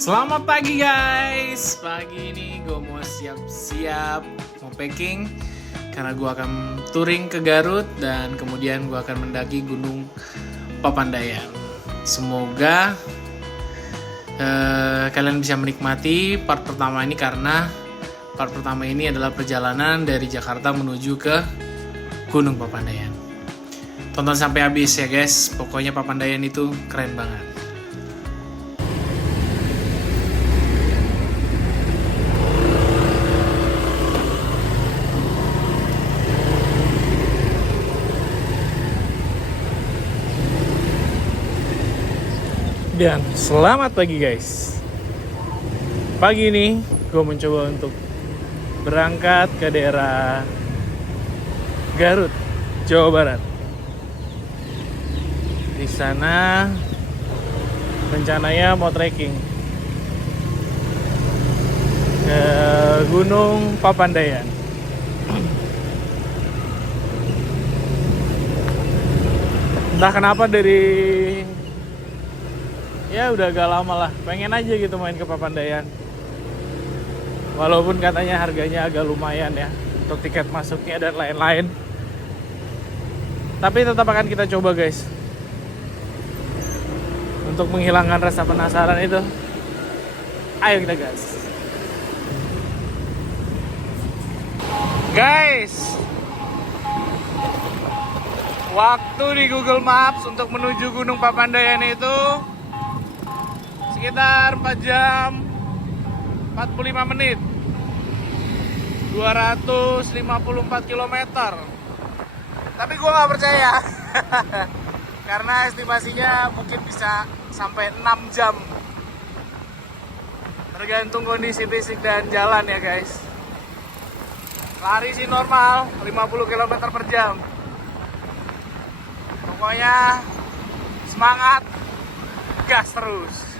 Selamat pagi guys. Pagi ini gue mau siap-siap mau packing karena gue akan touring ke Garut dan kemudian gue akan mendaki Gunung Papandayan. Semoga kalian bisa menikmati part pertama ini karena part pertama ini adalah perjalanan dari Jakarta menuju ke Gunung Papandayan. Tonton sampai habis ya guys. Pokoknya Papandayan itu keren banget. Dan selamat pagi guys. Pagi ini gue mencoba untuk berangkat ke daerah Garut, Jawa Barat. Di sana rencananya mau trekking ke Gunung Papandayan. Entah kenapa ya udah agak lama lah, pengen aja gitu main ke Papandayan. Walaupun katanya harganya agak lumayan ya untuk tiket masuknya dan lain-lain, tapi tetap akan kita coba guys. Untuk menghilangkan rasa penasaran itu, ayo kita gas. Guys, waktu di Google Maps untuk menuju Gunung Papandayan itu sekitar 4 jam 45 menit, 254 km. Tapi gue gak percaya karena estimasinya mungkin bisa sampai 6 jam, tergantung kondisi fisik dan jalan ya guys. Lari sih normal 50 km per jam. Pokoknya semangat, gas terus.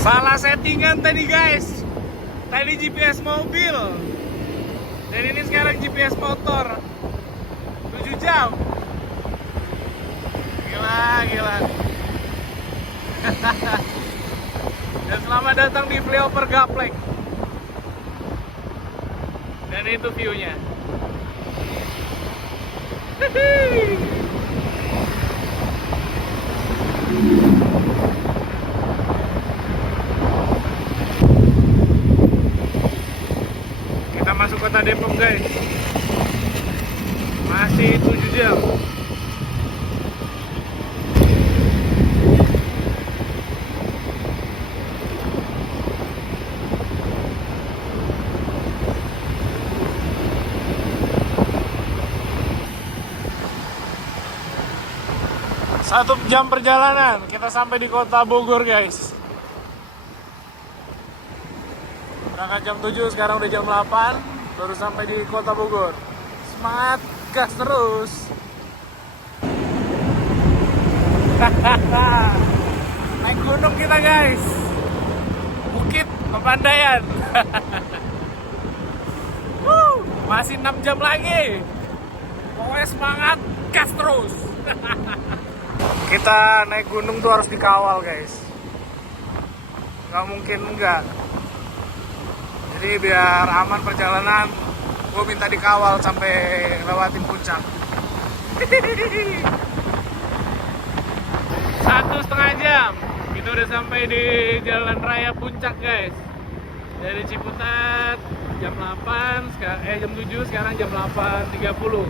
Salah settingan tadi guys. Tadi GPS mobil dan ini sekarang GPS motor. 7 jam. Gila. Dan selamat datang di Flyover Gaplek. Dan itu view-nya. Kita masuk kota Depok guys. Masih 7 jam. Satu jam perjalanan, kita sampai di kota Bogor guys. Berangkat jam 7, sekarang udah jam 8, baru sampai di kota Bogor. Semangat, gas terus. Naik gunung kita guys. Bukit Papandayan. Masih 6 jam lagi. Pokoknya semangat, gas terus. Kita naik gunung tuh harus dikawal guys. Gak mungkin enggak. Jadi biar aman perjalanan, gue minta dikawal sampai lewatin puncak. 1,5 jam kita udah sampai di Jalan Raya Puncak guys. Dari Ciputat jam 8, jam 7, sekarang jam 8.30.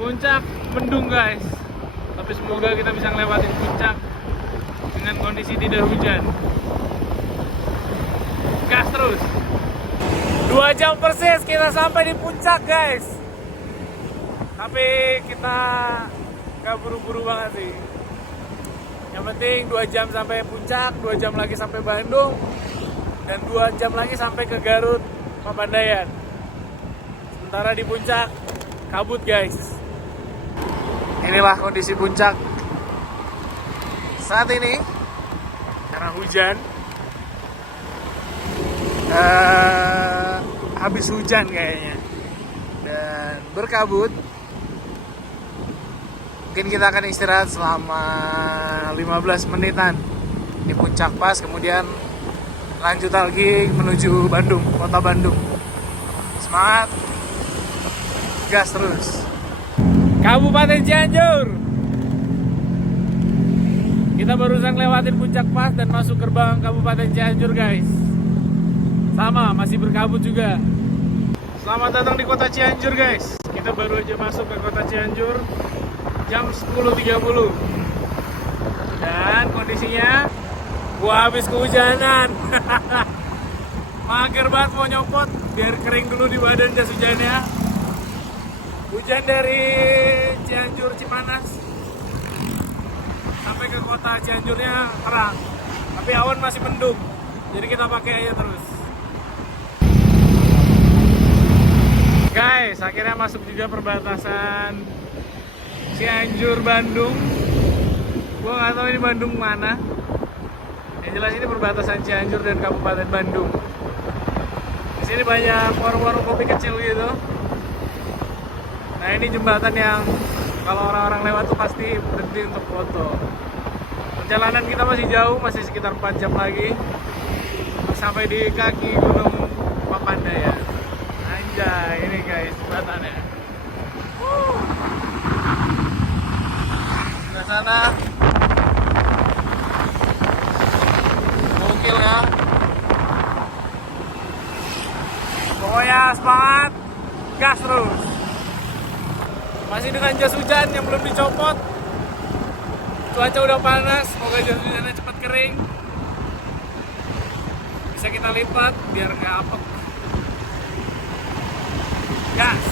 Puncak mendung guys, tapi semoga kita bisa ngelewatin puncak dengan kondisi tidak hujan. Gas terus. 2 jam persis kita sampai di puncak guys. Tapi kita gak buru-buru banget sih. Yang penting 2 jam sampai puncak, 2 jam lagi sampai Bandung, dan 2 jam lagi sampai ke Garut Papandayan. Sementara di puncak kabut guys. Inilah kondisi puncak saat ini karena hujan. Habis hujan kayaknya dan berkabut. Mungkin kita akan istirahat selama 15 menitan di Puncak Pas, kemudian lanjut lagi menuju Bandung, kota Bandung. Semangat, gas terus. Kabupaten Cianjur. Kita barusan lewatin Puncak Pas dan masuk gerbang Kabupaten Cianjur, guys. Sama, masih berkabut juga. Selamat datang di kota Cianjur, guys. Kita baru aja masuk ke kota Cianjur jam 10.30. Dan kondisinya gua habis kehujanan. Mager banget mau nyopot, biar kering dulu di badan jas hujannya. Hujan dari Cianjur Cipanas sampai ke kota Cianjurnya terang, tapi awan masih mendung, jadi kita pakai aja terus. Guys, akhirnya masuk juga perbatasan Cianjur Bandung. Gua nggak tahu ini Bandung mana. Yang jelas ini perbatasan Cianjur dan Kabupaten Bandung. Di sini banyak warung-warung kopi kecil gitu. Nah, ini jembatan yang kalau orang-orang lewat tuh pasti berhenti untuk foto. Perjalanan kita masih jauh, masih sekitar 4 jam lagi sampai di kaki Gunung Papandayan. Anjay, ini guys jembatannya. Di sana gokil ya. Pokoknya semangat, gas terus. Masih dengan jas hujan yang belum dicopot. Cuaca udah panas, semoga jas hujannya cepat kering. Bisa kita lipat biar nggak apek. Gas.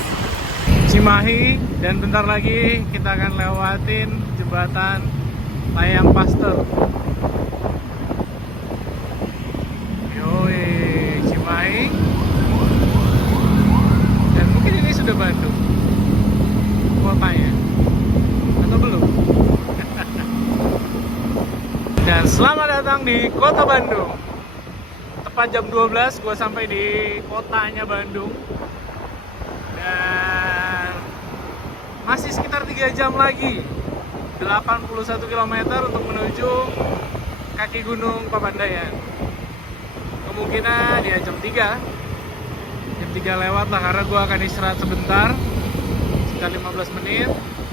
Cimahi, dan bentar lagi kita akan lewatin jembatan Layang Pasteur. Yoi, Cimahi. Dan mungkin ini sudah Bandung kotanya, atau belum? Dan selamat datang di kota Bandung. Tepat jam 12 gue sampai di kotanya Bandung. Dan masih sekitar 3 jam lagi, 81 km untuk menuju kaki Gunung Papandayan. Kemungkinan ya jam 3 lewat lah, karena gue akan istirahat sebentar sekitar 15 menit,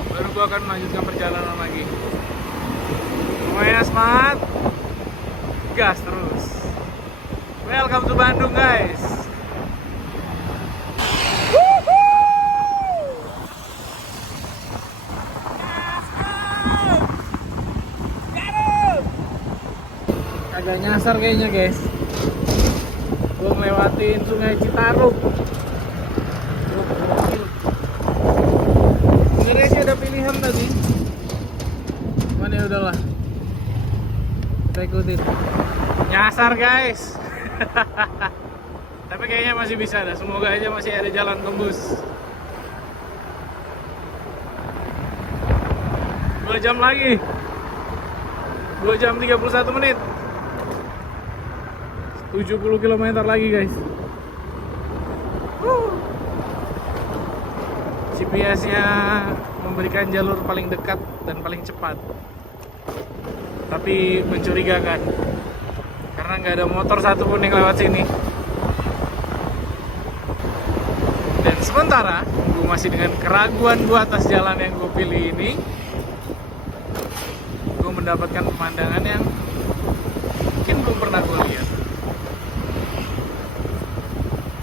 baru gue akan melanjutkan perjalanan lagi. Pokoknya semangat, gas terus. Welcome to Bandung, guys. Agak nyasar kayaknya, guys. Gue ngelewatin Sungai Citarum. Sebenarnya sih ada pilihan tadi, cuman ya udahlah, kita ikutin. Nyasar, guys. Tapi kayaknya masih bisa dah. Semoga aja masih ada jalan tembus. 2 jam lagi, 2 jam 31 menit, 70 km lagi, guys. GPS-nya memberikan jalur paling dekat dan paling cepat, tapi mencurigakan karena nggak ada motor satupun yang lewat sini. Dan sementara gue masih dengan keraguan gue atas jalan yang gue pilih ini, gue mendapatkan pemandangan yang mungkin belum pernah gue lihat.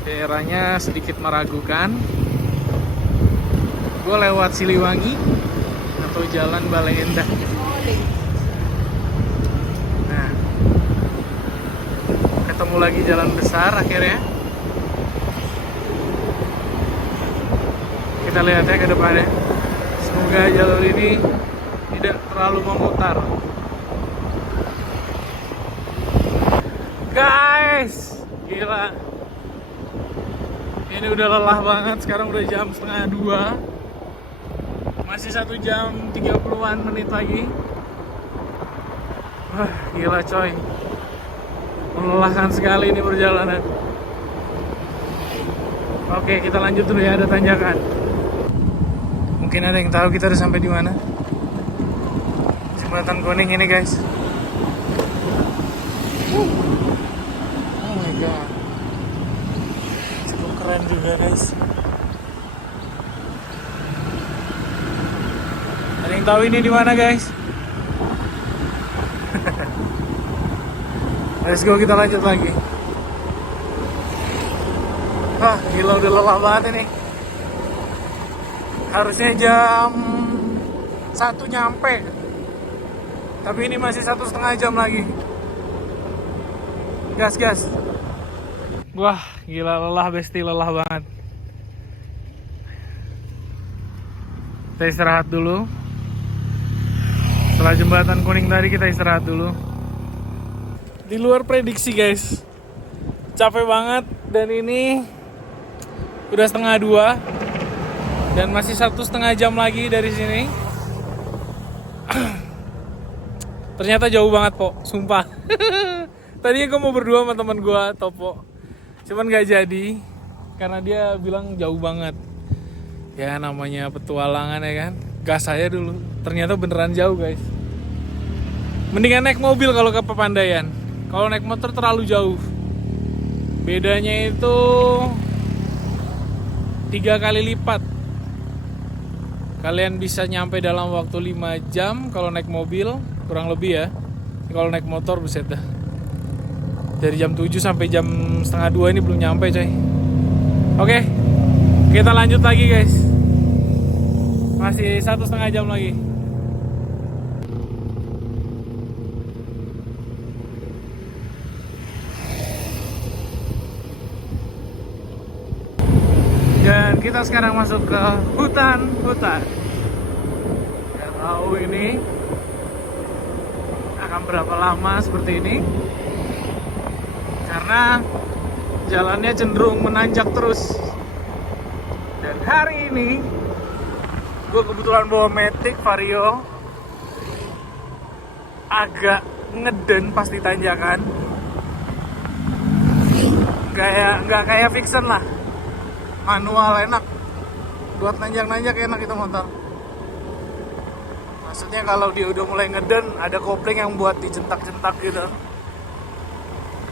Daerahnya sedikit meragukan. Gue lewat Siliwangi atau Jalan Balai Endah. Nah, ketemu lagi jalan besar akhirnya. Kita lihat ya ke depannya. Semoga jalur ini tidak terlalu memutar. Guys, gila. Ini udah lelah banget, sekarang udah jam 1:30. Masih 1 jam 30-an menit lagi. Wah, gila coy. Melelahkan sekali ini perjalanan. Oke, kita lanjut dulu ya, ada tanjakan. Mungkin ada yang tahu kita udah sampai di mana. jembatan kuning ini guys. Oh my god, cukup keren juga guys. Ada yang tahu ini di mana guys? Let's go, kita lanjut lagi. Ah, gila udah lelah banget ini. Harusnya jam 1 nyampe, tapi ini masih 1,5 jam lagi. Gas. Wah, gila lelah besti, lelah banget. Kita istirahat dulu. Setelah jembatan kuning tadi kita istirahat dulu. Di luar prediksi guys, capek banget, dan ini udah 1:30 dan masih 1,5 jam lagi dari sini. Ternyata jauh banget po, sumpah. Tadinya gue mau berdua sama teman gue Topo, cuman gak jadi karena dia bilang jauh banget. Ya namanya petualangan ya kan, gas saya dulu. Ternyata beneran jauh guys. Mendingan naik mobil kalau ke Pepandayan. Kalau naik motor terlalu jauh. Bedanya itu 3 kali lipat. Kalian bisa nyampe dalam waktu 5 jam kalau naik mobil, kurang lebih ya. Kalau naik motor buset dah. Dari jam 7 sampai jam 1:30 ini belum nyampe coy. Oke, kita lanjut lagi guys. Masih 1,5 jam lagi. Dan kita sekarang masuk ke hutan. Gak tahu ini akan berapa lama seperti ini, karena jalannya cenderung menanjak terus. Dan hari ini gue kebetulan bawa Matic Vario, agak ngeden pas di tanjakan. Nggak kayak Vixen lah, manual enak, buat nanjak-nanjak enak itu motor. Maksudnya kalau dia udah mulai ngeden, ada kopling yang buat dijentak-jentak gitu.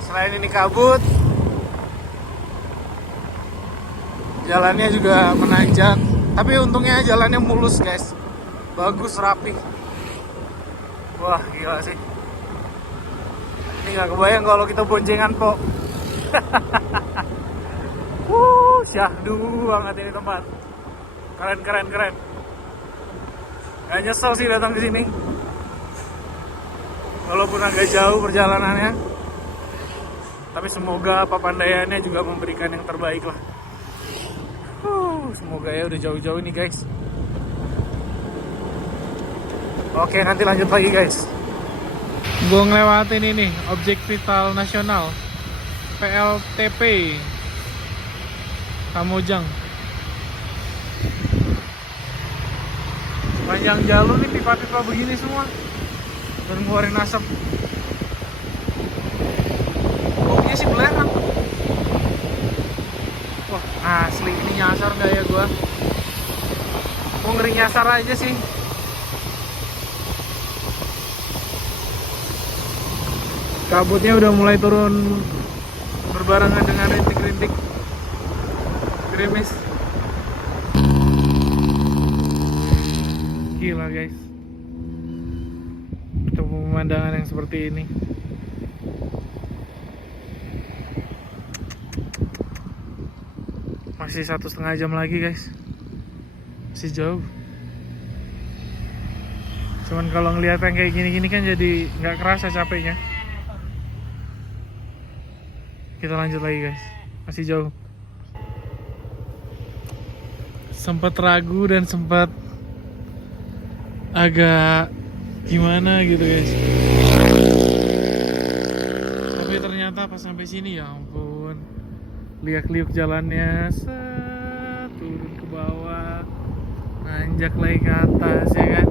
Selain ini kabut, jalannya juga menanjak, tapi untungnya jalannya mulus guys, bagus, rapi. Wah gila sih, ini gak kebayang kalau kita boncengan po. Syahdu banget ini tempat. Keren. Gak nyesel sih datang ke sini. Walaupun agak jauh perjalanannya, tapi semoga Papandayannya juga memberikan yang terbaik lah. Semoga ya, udah jauh-jauh nih guys. Oke, nanti lanjut lagi guys. Gue ngelewatin ini objek vital nasional PLTP Kamojang. Panjang jalur nih pipa-pipa begini semua dan ngeluarin asap. Baunya sih belerang. Wah asli, ini nyasar gak ya gua? Mau ngeri nyasar aja sih. Kabutnya udah mulai turun berbarengan dengan rintik-rintik gerimis. Gila guys, untuk pemandangan yang seperti ini. Masih 1,5 jam lagi guys, masih jauh. Cuman kalau ngeliat yang kayak gini-gini kan jadi nggak kerasa capeknya. Kita lanjut lagi guys, masih jauh. Sempat ragu dan sempat agak gimana gitu guys, tapi ternyata pas sampai sini ya ampun, liak-liuk jalannya, turun ke bawah, nanjak lagi ke atas ya kan,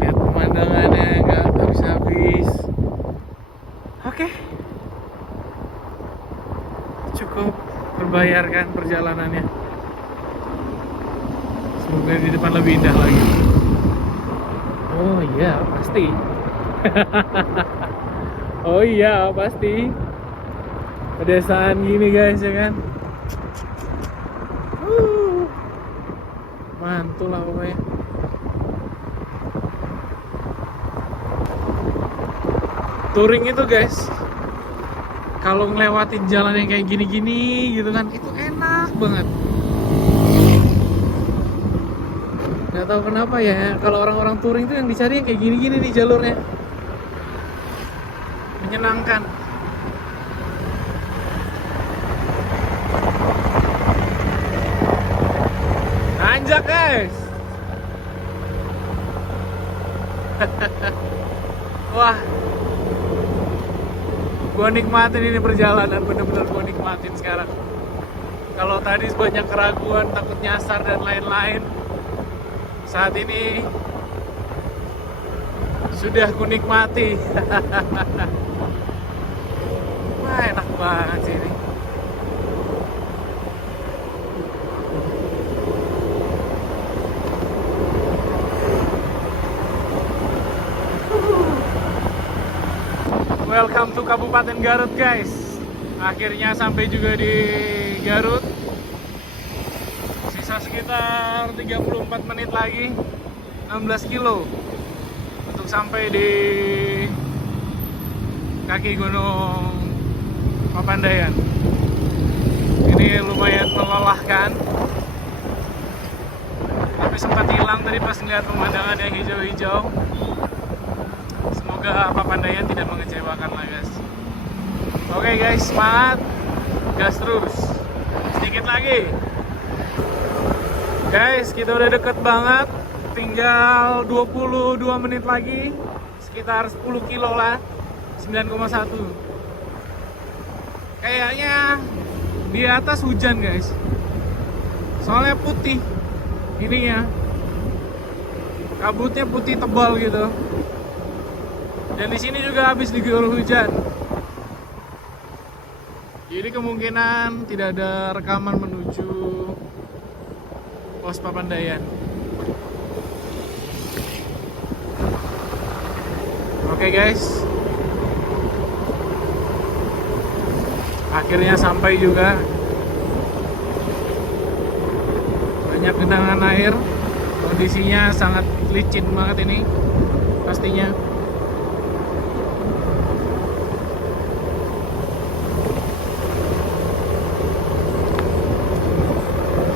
lihat pemandangannya nggak habis-habis. Oke, cukup terbayarkan perjalanannya. Semoga di depan lebih indah lagi. Oh iya, pasti. Oh iya, pasti. Pedesaan gini guys ya kan. Mantul lah pokoknya. Touring itu guys, kalau ngelewatin jalan yang kayak gini-gini gitu kan, itu enak banget. Gak tahu kenapa ya, kalau orang-orang touring itu yang dicari yang kayak gini-gini nih jalurnya. Menyenangkan. Nanjak guys. Wah, gua nikmatin ini perjalanan, bener-bener gua nikmatin sekarang. Kalau tadi banyak keraguan, takut nyasar dan lain-lain, saat ini sudah ku nikmati. Wah, enak banget sih ini. Welcome to Kabupaten Garut guys. Akhirnya sampai juga di Garut. Sisa sekitar 34 menit lagi, 16 kilo untuk sampai di kaki Gunung Papandayan. Ini lumayan melelahkan, tapi sempat hilang tadi pas ngeliat pemandangan yang hijau-hijau. Semoga Papandayan tidak mengecewakan lah guys. Oke guys, semangat, gas terus, sedikit lagi guys, kita udah deket banget, tinggal 22 menit lagi, sekitar 10 kilo lah, 9,1. Kayaknya di atas hujan guys, soalnya putih ininya, kabutnya putih tebal gitu. Dan di sini juga habis diguyur hujan. Jadi kemungkinan tidak ada rekaman menuju pos Papandayan. Oke guys. Akhirnya sampai juga. Banyak genangan air. Kondisinya sangat licin banget ini pastinya.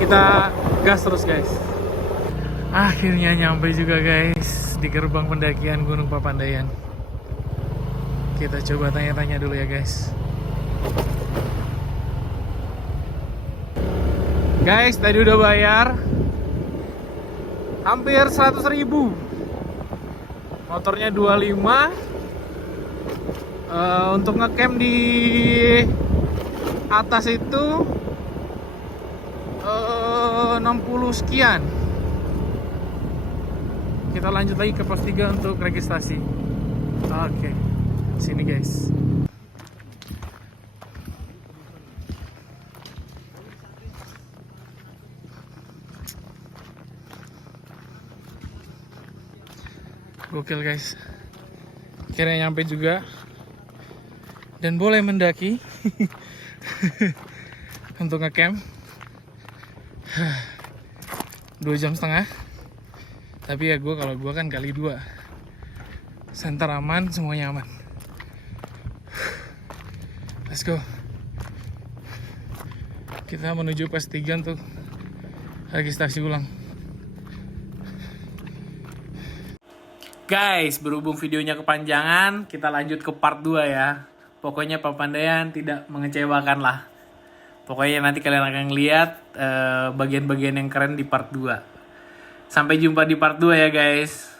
Kita gas terus guys. Akhirnya nyampe juga guys di gerbang pendakian Gunung Papandayan. Kita coba tanya-tanya dulu ya guys. Guys, tadi udah bayar hampir 100.000. Motornya 25. Untuk ngecamp di atas itu 60 sekian. Kita lanjut lagi ke pos 3 untuk registrasi. Oke, sini guys. Gokil guys. Akhirnya nyampe juga. Dan boleh mendaki untuk ngecamp. 2,5 jam. Tapi ya kalau gue kan kali 2. Center aman, semuanya aman. Let's go. Kita menuju pos 3 untuk registrasi ulang. Guys, berhubung videonya kepanjangan, kita lanjut ke part 2 ya. Pokoknya Papandayan tidak mengecewakan lah. Pokoknya nanti kalian akan lihat bagian-bagian yang keren di part 2. Sampai jumpa di part 2 ya guys.